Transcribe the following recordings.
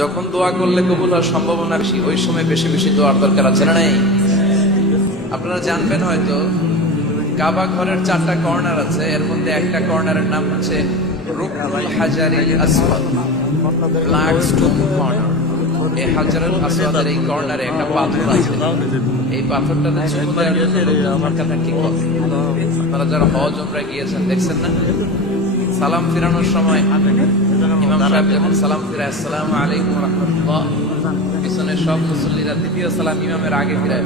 যখন দোয়া করলে কবুল হওয়ার সম্ভাবনা বেশি, ওই সময় বেশি বেশি দোয়ার দরকার আছে না নাই? আপনারা জানবেন হয়তো কাবা ঘরের 4টা কর্নার আছে, এর মধ্যে একটা কর্নারের নাম হচ্ছে রুকনুল হাজারিল আসওয়াদ, ব্ল্যাক স্টোন কর্নার। এই হাজারুল আসওয়াদের এই কর্নারে একটা পাথর আছে। এই পাথরটাতে চুমু দেওয়ার জন্য আমার কথা কি করে? আপনারা যারা হজ উমরা গিয়েছেন দেখছেন না, সালাম ফিরানোর সময় ইমাম সাহেব যখন সালাম ফিরায় আসসালামু আলাইকুম ওয়া রাহমাতুল্লাহ, পিছনে সব মুসল্লিরা দ্বিতীয় সালাম ইমামের আগে ফিরায়,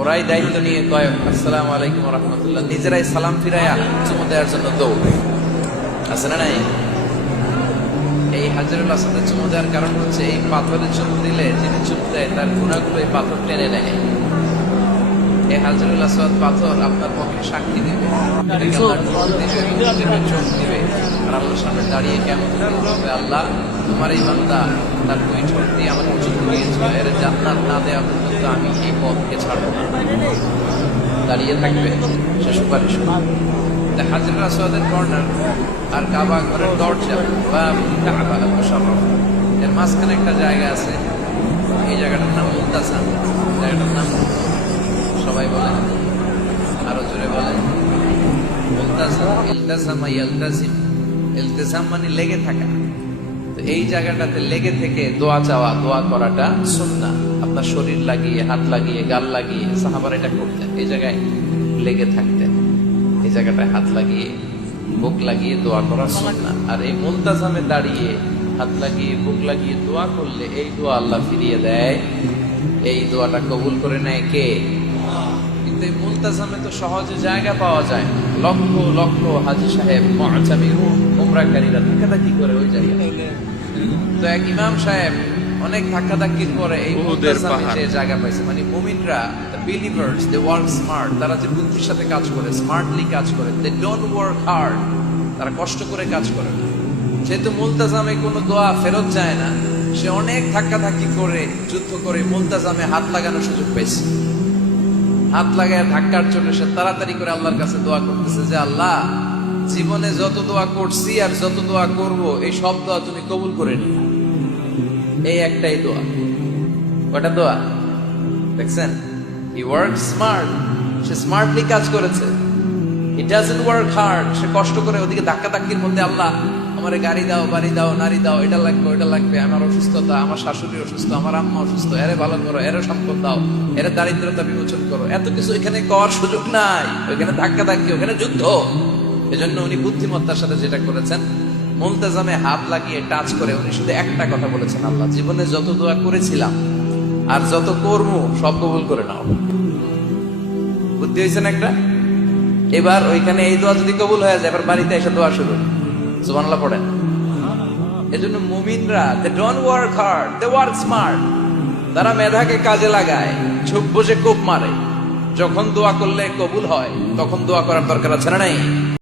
ওরাই দায়িত্ব নিয়ে কয় আসসালামু আলাইকুম ওয়া রাহমাতুল্লাহ, নিজেরাই সালাম ফিরায়া চুমু দেওয়ার জন্য দৌড়। আছে না নাই? এই হাজারুল আসওয়াদে চুমু দেওয়ার কারণ হচ্ছে এই পাথরে চুমু দিলে যিনি চুমু দেয় তার গুনাহগুলো এই পাথর টেনে নেয়। এই হাজারুল আসওয়াদ পাথর আপনার পক্ষে সাক্ষী দিবে, এটাকে আল্লাহ চোখ দিবে, আর আল্লাহর সামনে দাঁড়িয়ে কেমন বলবে, আল্লাহ তোমার এই বান্দা তার দুই ঠোঁট দিয়ে আমাকে চুমু দিয়েছিল, এর জান্নাত না দেওয়া পর্যন্ত আমি এই পথকে ছাড়বো না। দাঁড়িয়ে থাকবে, সে সুপারিশ করবে। হাজারুল আসওয়াদের কর্নার আর কাবা ঘরের দরজা বা কাবা মুশাররফ, এর মাঝখানে একটা জায়গা আছে। এই জায়গাটার নাম মুলতাজাম। জায়গাটার নাম সবাই বলেন, আরো জোরে বলেন। মুলতাজাম, ইলতাজামা ইয়ালতাজিম। ইলতিজাম মানে লেগে থাকা। তো এই জায়গাটাতে লেগে থেকে দোয়া চাওয়া, দোয়া করাটা সুন্নাহ। আপনার শরীর লাগিয়ে, হাত লাগিয়ে, গাল লাগিয়ে সাহাবারা এটা করতেন। এই জায়গায় লেগে থাকতেন, এই জায়গাটায় হাত লাগিয়ে, বুক লাগিয়ে দোয়া করা সুন্নাহ। আর এই মুলতাজামে দাঁড়িয়ে হাত লাগিয়ে, বুক লাগিয়ে দোয়া করলে এই দোয়া আল্লাহ ফিরিয়ে দেয়। এই দোয়াটা কবুল করে নেয় কে? কিন্তু এই মুলতাজামে তো সহজে জায়গা পাওয়া যায়। লক্ষ লক্ষ হাজী সাহেব, মুআতামির, উমরাকারীরা ধাক্কাধাক্কি করে ওই জায়গায়। তো এক ইমাম সাহেব অনেক ধাক্কাধাক্কির পরে এই মুলতাজামে যে জায়গা পাইছে, মানে মুমিনরা, the believers, they work smart, তারা যে বুদ্ধির সাথে কাজ করে, স্মার্টলি কাজ করে, they don't work hard, তারা কষ্ট করে কাজ করে না। যেহেতু মুলতাজামে কোনো দোয়া ফেরত যায় না, সে অনেক ধাক্কাধাক্কি করে, যুদ্ধ করে মুলতাজামে হাত লাগানোর সুযোগ পেয়েছে। হাত লাগায় ধাক্কার জন্য সে তাড়াতাড়ি করে আল্লাহর কাছে দোয়া করতেছে যে আল্লাহ, জীবনে যত দোয়া করছি আর যত দোয়া করব, এই সব দোয়া তুমি কবুল করে নি। এই একটাই দোয়া। কটা দোয়া দেখছেন? He work smart, say smartly কাজ করেছে। হি ডাজন্ট ওয়ার্ক হার্ড, সে কষ্ট করে ওদিকে ধাক্কাধাক্কির মধ্যে, আল্লাহ আমার গাড়ি দাও, বাড়ি দাও, নারী দাও, এটা লাগবে, ওইটা লাগবে, আমার অসুস্থতা, আমার শাশুড়ি অসুস্থ, আমার আম্মা অসুস্থ, এরে ভালো করো, এরে সম্পদ দাও, এরে দারিদ্রতা বিমোচন করো, এত কিছু এখানে করার সুযোগ নাই। ওইখানে ধাক্কাধাক্কি, ওখানে যুদ্ধ। এজন্য উনি বুদ্ধিমত্তার সাথে যেটা করেছেন, মুলতাজামে হাত লাগিয়ে টাচ করে উনি শুধু একটা কথা বলেছেন, আল্লাহ জীবনে যত দোয়া করেছিলাম আর যত করব সব কবুল করে নাও। বুদ্ধি হয়েছে না একটা? এবার ওইখানে এই দোয়া যদি কবুল হয়ে যায়, এবার বাড়িতে এসে দোয়া শুরু, সুবহানাল্লাহ পড়েন। এজন্য মুমিনরা, they don't work hard, they work smart, তারা মেধাকে কাজে লাগায়, ঝোপ বসে কোপ মারে। যখন দোয়া করলে কবুল হয়, তখন দোয়া করার দরকার আছে না নাই?